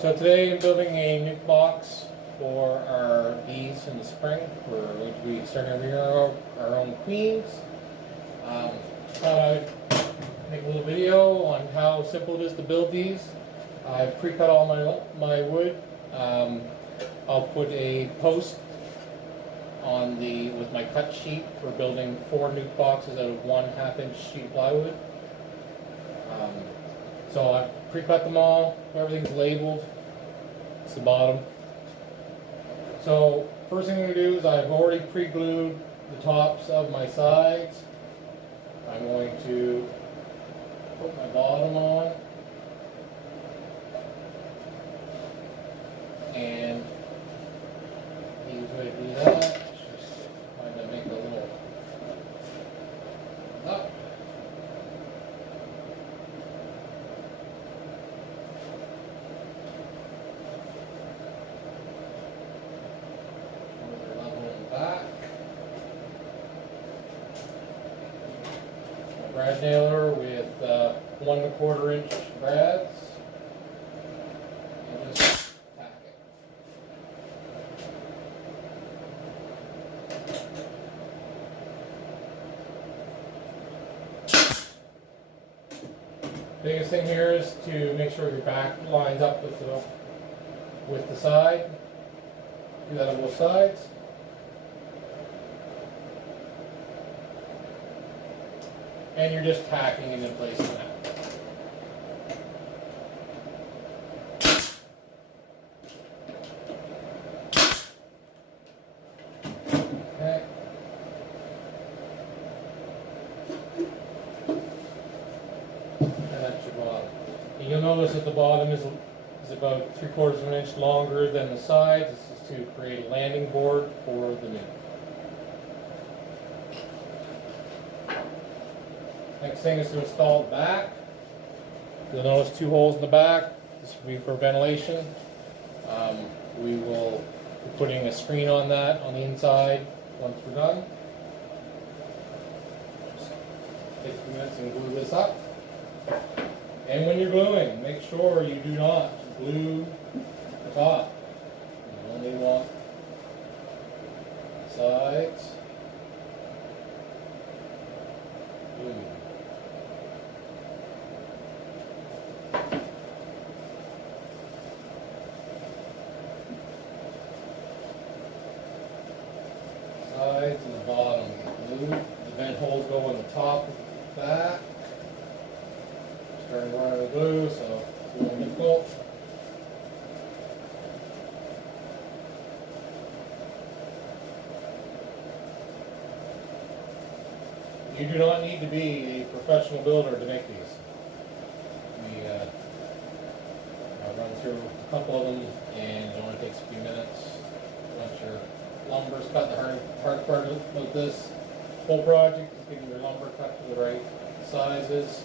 So today I'm building a nuc box for our bees in the spring. We're going to be starting to rear our own queens. Thought I'd make a little video on how simple it is to build these. I've pre-cut all my wood. I'll put a post on with my cut sheet for building 4 nuc boxes out of 1 1/2-inch sheet of plywood. So I've pre-cut them all, everything's labeled, it's the bottom. So first thing I'm going to do is I've already pre-glued the tops of my sides. I'm going to put my bottom on and the easiest way to do that is just kind of make a little up. Brad nailer with 1 1/4 inch brads, and just tack it. Biggest thing here is to make sure your back lines up with the side. Do that on both sides. And you're just tacking it in place for that. Okay. And that's your bottom. And you'll notice that the bottom is about 3/4 of an inch longer than the sides. This is to create a landing board for the nuc. Next thing is to install the back. You'll notice 2 holes in the back. This will be for ventilation. We will be putting a screen on that on the inside once we're done. Just take a few minutes and glue this up. And when you're gluing, make sure you do not glue the top. You only want sides. Glue. Sides and the bottom glue. The vent holes go on the top of the back. Starting running the glue, so it's a little difficult. You do not need to be a professional builder to make these. I'll run through a couple of them, and it only takes a few minutes. Once your lumber's cut, the hard part of this whole project is getting your lumber cut to the right sizes.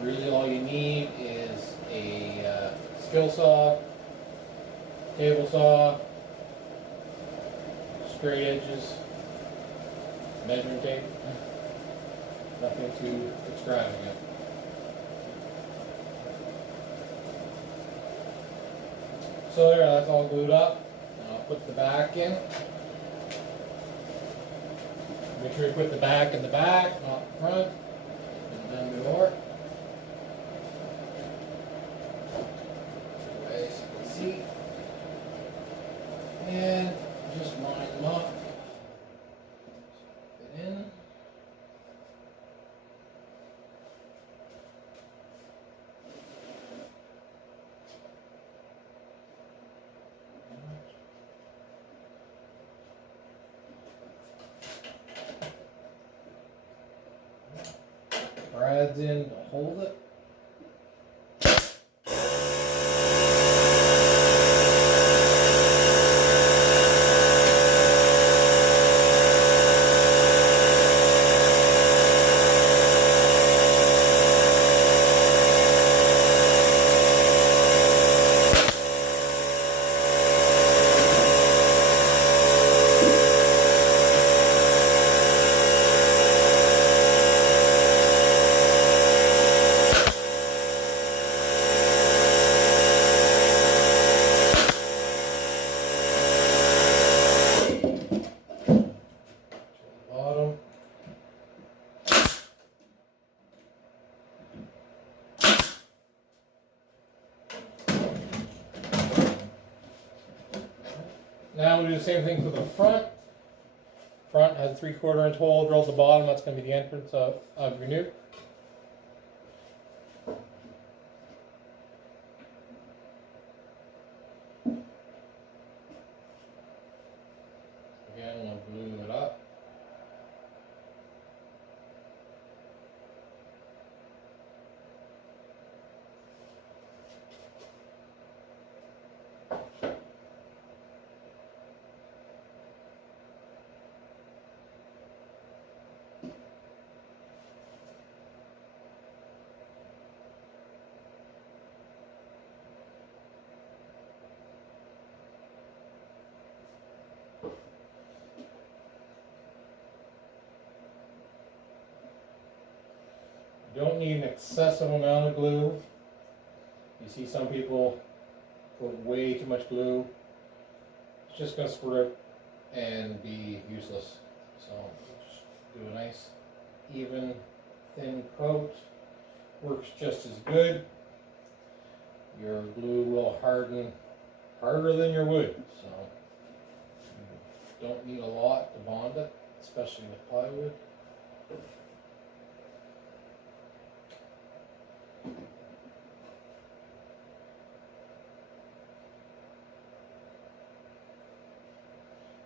Really all you need is a skill saw, table saw, straight edges, measuring tape, nothing too extravagant. So there, that's all glued up. Now I'll put the back in. Make sure you put the back in the back, not the front. And then the door. As you can see. And just line them up. Fit in. Brads in to hold it. Now we'll do the same thing for the front. Front has a 3/4 inch hole drilled at the bottom. That's going to be the entrance of your nuke. Again, we'll glue it up. You don't need an excessive amount of glue. You see some people put way too much glue. It's just going to squirt and be useless. So just do a nice, even, thin coat. Works just as good. Your glue will harden harder than your wood. So you don't need a lot to bond it, especially with plywood.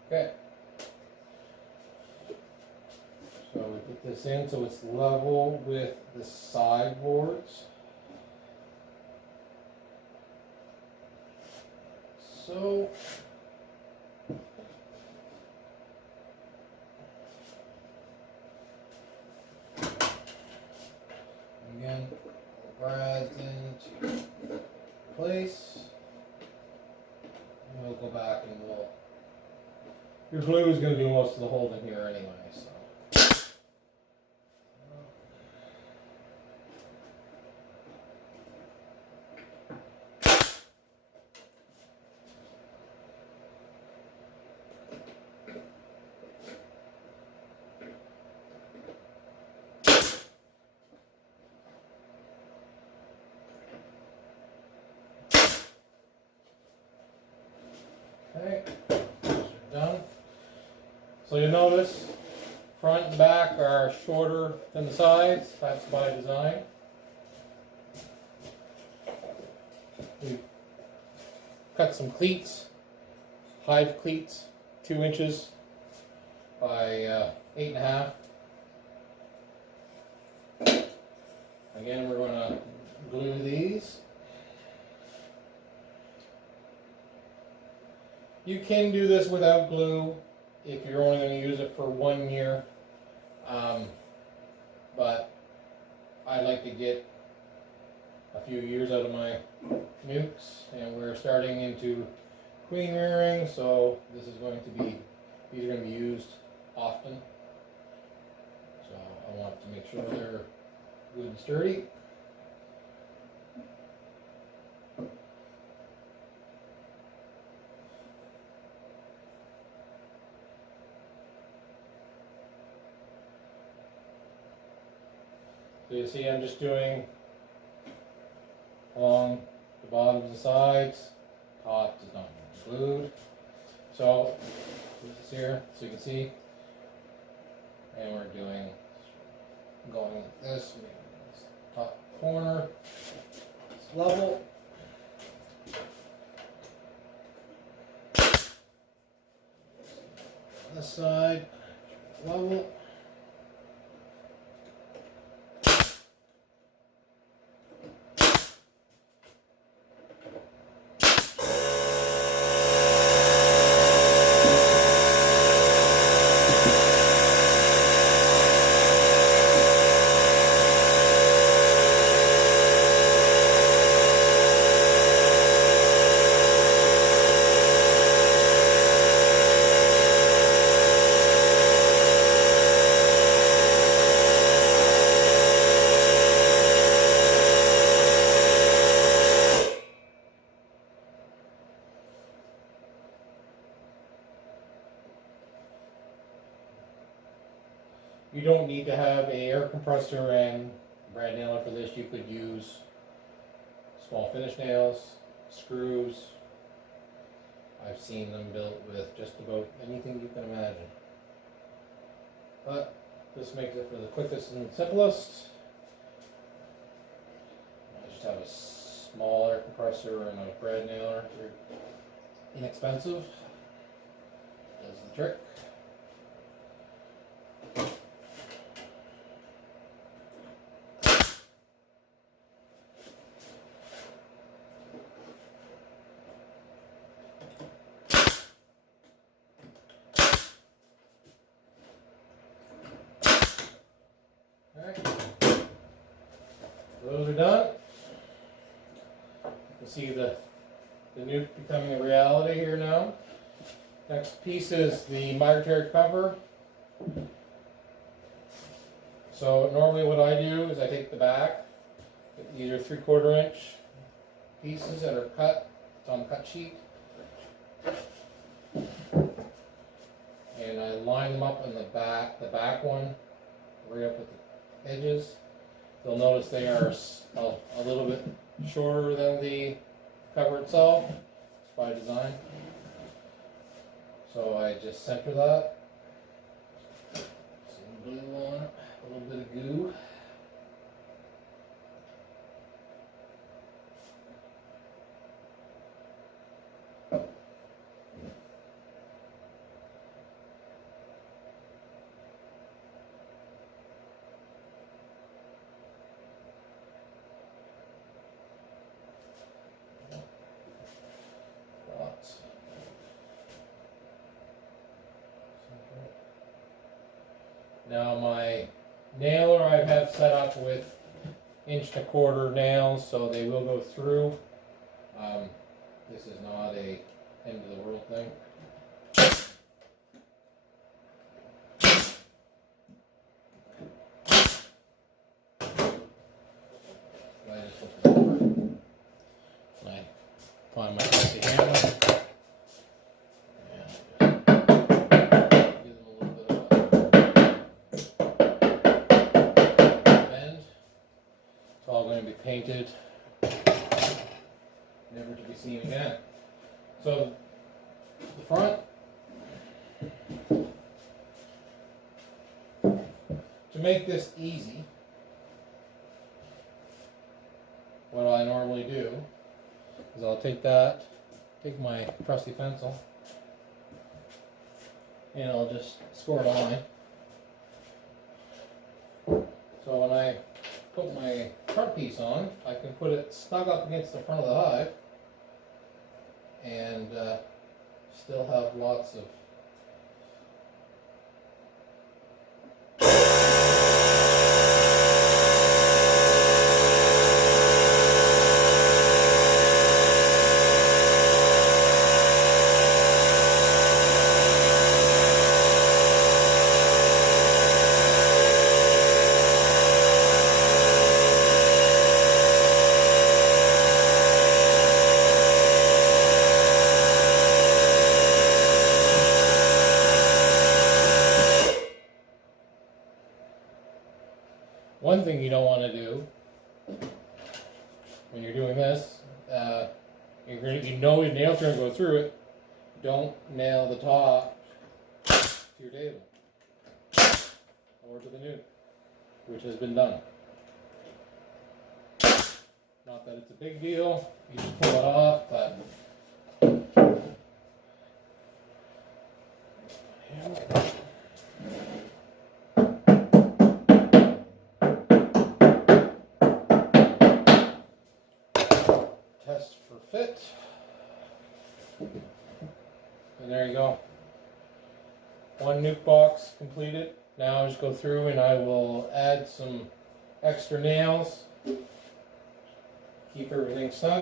Okay, so we put this in so it's level with the sideboards. So again, brads into place. And we'll go back and we'll. Your glue is going to do most of the holding here anyway, so. Okay, done. So you'll notice front and back are shorter than the sides. That's by design. We cut some cleats, hive cleats, 2 inches by 8.5. Again, we're going to glue these. You can do this without glue if you're only going to use it for 1 year, but I like to get a few years out of my nukes, and we're starting into queen rearing, so this is going to be, these are going to be used often, so I want to make sure they're good and sturdy. So you see I'm just doing along the bottoms and sides. Top is not glued. So this is here, so you can see. And we're doing, going like this, top corner, it's level. This side, level. You don't need to have an air compressor and brad nailer for this. You could use small finish nails, screws. I've seen them built with just about anything you can imagine. But this makes it for the quickest and simplest. I just have a small air compressor and a brad nailer. They're inexpensive. Does the trick. Those are done. You can see the nuke becoming a reality here now. Next piece is the migratory cover. So normally what I do is I take the back, these are 3/4 inch pieces that are cut, it's on the cut sheet. And I line them up in the back one, right up at the edges. You'll notice they are a little bit shorter than the cover itself. It's by design. So I just center that. Some glue on it, a little bit of goo. Now my nailer I have set up with 1.25 nails, so they will go through. This is not a end of the world thing. I just flip it over and I find my fancy hammer. Painted, never to be seen again. So the front, to make this easy, what I normally do is I'll take my trusty pencil, and I'll just score a line. So when I put my front piece on, I can put it snug up against the front of the hive and still have lots of One thing you don't want to do when you're doing this, you know your nails are going to go through it. Don't nail the top to your table or to the nuke, which has been done. Not that it's a big deal, you just pull it off, but test for fit. And there you go. One nuke box completed. Now I just go through and I will add some extra nails. Keep everything snug.